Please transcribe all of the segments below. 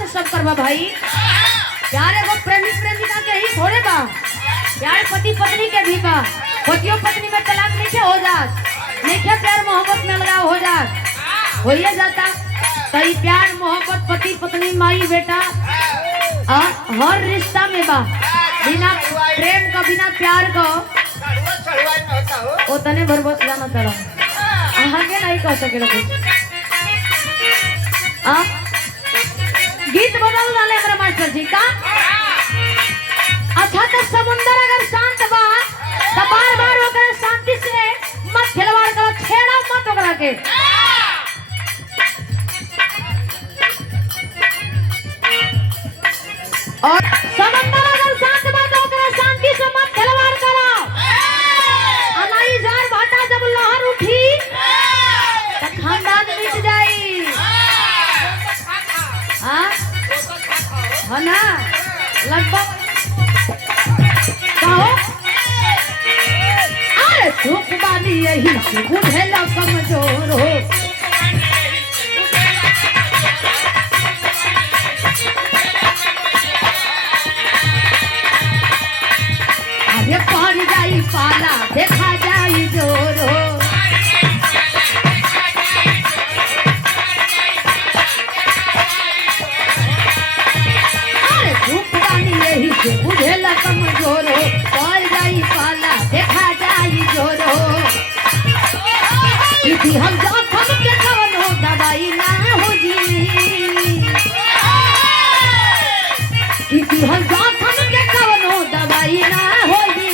से सब करवा भाई। प्यार एगो प्रेमी प्रेमिका के ही थोड़े बा, प्यार पति पत्नी के भी बा। पतियों पत्नी में तलाक नहीं हो जात, नहीं प्यार मोहब्बत में लगाव हो जात, हो ही जाता। कई प्यार मोहब्बत पति पत्नी माई बेटा हर रिश्ता में बा। बिना प्रेम का बिना प्यार का वो तने भर बस जाना चला आगे नहीं कह सके कुछ। गीत बदल डाले हमारे मास्टर जी का। अच्छा तो समुंदर अगर शांत बा तो बार बार होकर शांति से मत खिलवाड़ करो, छेड़ा मत ओकरा के। और समुंदर अगर शांत बा तो ओकरा शांति से मत खिलवाड़ करो। अनाई जार भाटा जब लहर उठी तो खानदान मिट जाई। हाँ ना लगभग कहो अरे सुख बानी यही से बुझेला कमजोर हो। अरे पड़ जाई पाला देखा जाई जोर हो। अरे सुख बानी यही से बुझेला कमजोर हो, पड़ जाई पाला देखा जाई जोर हो। यदि हम जोखम के कवनो दवाई ना हो जी, यदि हम जोखम के कवनो दवाई ना हो जी,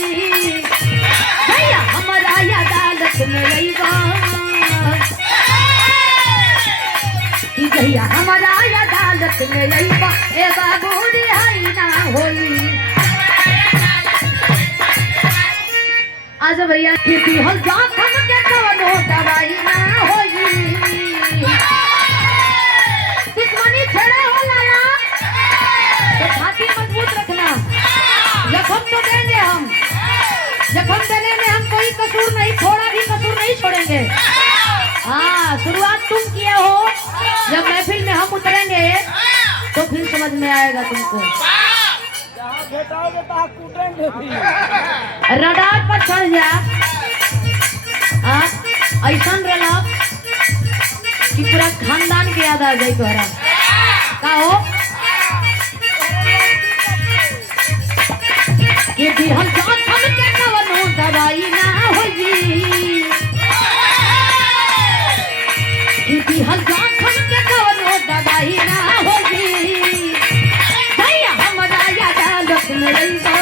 भैया हमारा अदालत में लईबा कि भैया हमारा अदालत में लईबा ए बाबू रिहाई ना होई। आज भैया यदि हम जोखम के कवनो दवाई ना होई, दुश्मनी छेड़े होला ना तो छाती मजबूत रखना। जख्म तो देंगे हम, जख्म देने में हम कोई कसूर नहीं, थोड़ा भी कसूर नहीं छोड़ेंगे। हाँ शुरुआत तुम किए हो, जब महफिल में हम उतरेंगे तो फिर समझ में आएगा तुमको। रडार पर चढ़ जा ऐसा रहा कि पूरा खानदान के याद आ जाए तोहरा का हो। यदि हम जोखम के कवनो दवाई ना होई, यदि हम जोखम के कवनो दवाई ना होई, भैया हमारा अदालत में लईबा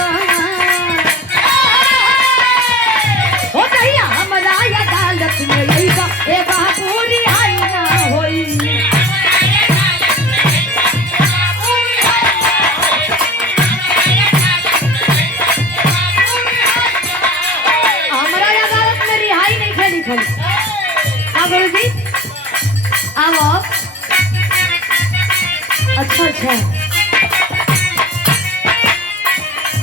ओ भैया हमारा अदालत में लईबा ए बाबू रिहाई ना होई। आओ अच्छा अच्छा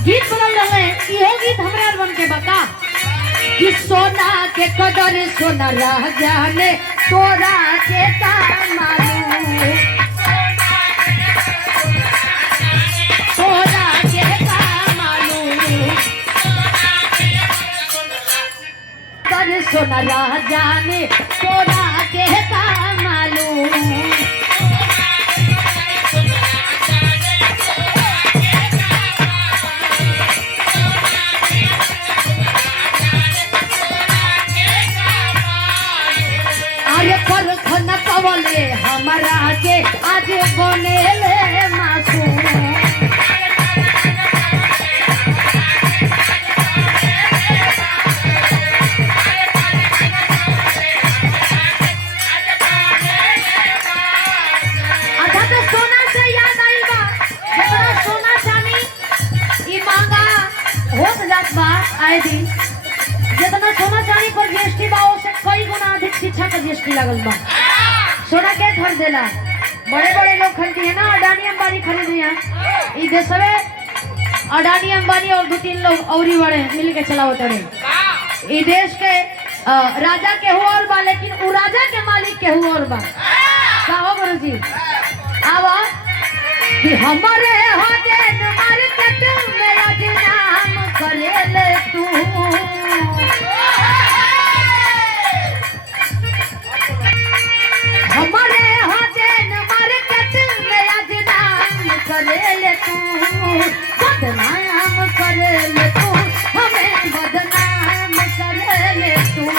गीत बदल रहे ये गीत हमारे बन के बता कि सोना के कदर सोना रह जाने तोरा के का मालूम, तोरा के का मालूम, कदर सोना रह जाने तोरा के का मालूम। अरे पर खन कवले हमारा के आज बनेले मासूम। आए दिन जितना सोना चांदी पर जीएसटी बा से कई गुना अधिक शिक्षा का जीएसटी लगल बा। सोना के खरीद देला बड़े बड़े लोग खरीदी है ना, अडानी अंबानी खरीदी है। ये देशवे अडानी अंबानी और 2-3 लोग और ही बड़े मिल के चलावत रहे। ये देश के राजा के हुआ और बा, लेकिन वो राजा के मालिक के हुआ और बा। का हो गुरु जी? अब कि हमारे हो दिन मार्केट में आज नाम करे ले तू। हमारे हो दिन मार्केट में आज नाम करे ले तू, बदनाम करे ले तू, हमें बदनाम करे ले तू।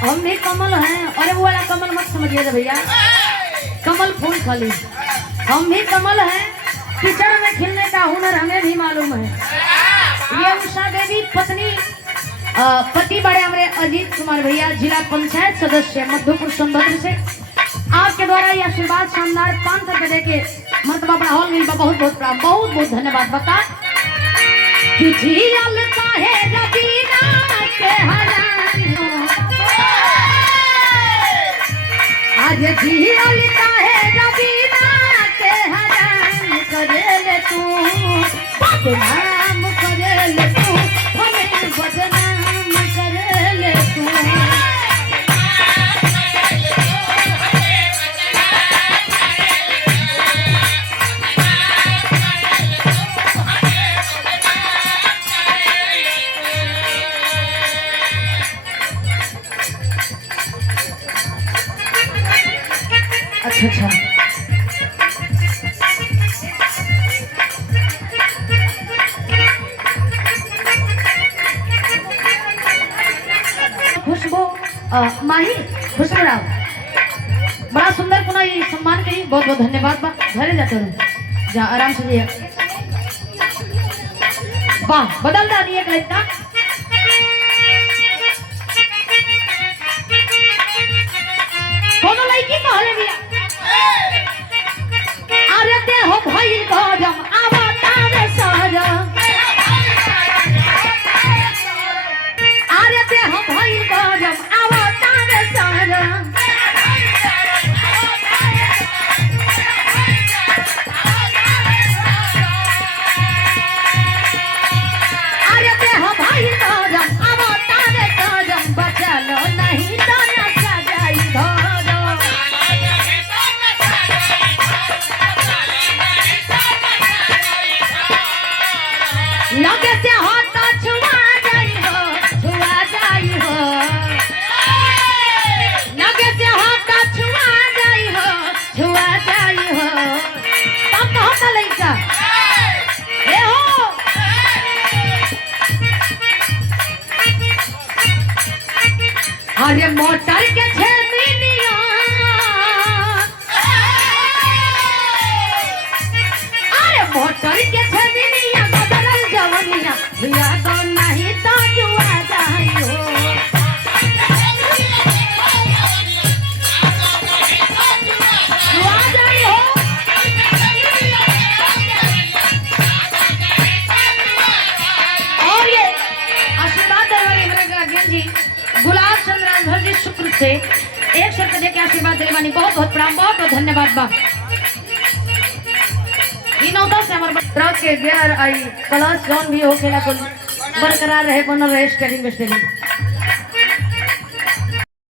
हम भी कमल हैं, अरे वो वाला कमल मत समझिएगा भैया, कमल फूल खाली। हम भी कमल हैं, कीचड़ में खिलने का हुनर हमें भी मालूम है। ये उषा देवी पत्नी पति बड़े हमारे अजीत कुमार भैया, जिला पंचायत सदस्य मधुपुर सोनभद्र से आपके द्वारा ये आशीर्वाद शानदार 500 रुपए देके मर्तबा बढ़ाओ गई। बहुत बहुत प्रणाम, बहुत बहुत धन्यवाद। बता कि जियल काहे रबीना के हरानो, आज जियल काहे रबीना के हरान करे ले तू, बदनाम करे ले तू, हमें बदनाम करे ले तू। अच्छा खुशबू माही खुशबू राव, बड़ा सुंदर पुनः ये सम्मान के लिए बहुत बहुत धन्यवाद। बा घरे जाते रहो, जा आराम से जिया। वाह बदल दा दिए लड़का। कोनो लड़की कहले बिया, अरे दे हो भइल गरम आवतावे सरम, अरे दे हो भइल गरम आवतावे सरम, अरे दे हो भइल गरम आवतावे सरम, बचलो नहीं तो न सजाई घर। लगे से हाथ छुआ जाई हो, छुआ जाई हो, लगे से हाथ छुआ जाई हो, छुआ जाई हो। तब कहता लइका ए हो, अरे मोटर के छेमिनिया, अरे मोटर के छेमिनिया जवनिया भैया तो नहीं तो जुआ जाई हो। जुआ जाई हो। और ये आशीर्वाद देने वाले हमारे गार्जियन जी गुलाब चंद्र राजभर जी शुक्र से 100 रुपए देके आशीर्वाद देने वाली बहुत बहुत प्रणाम, बहुत बहुत धन्यवाद। बा से हमारे ट्रक के गियर आई क्लास जोन भी हो खेला बरकरार रहे, बन रहे स्टेरिंग।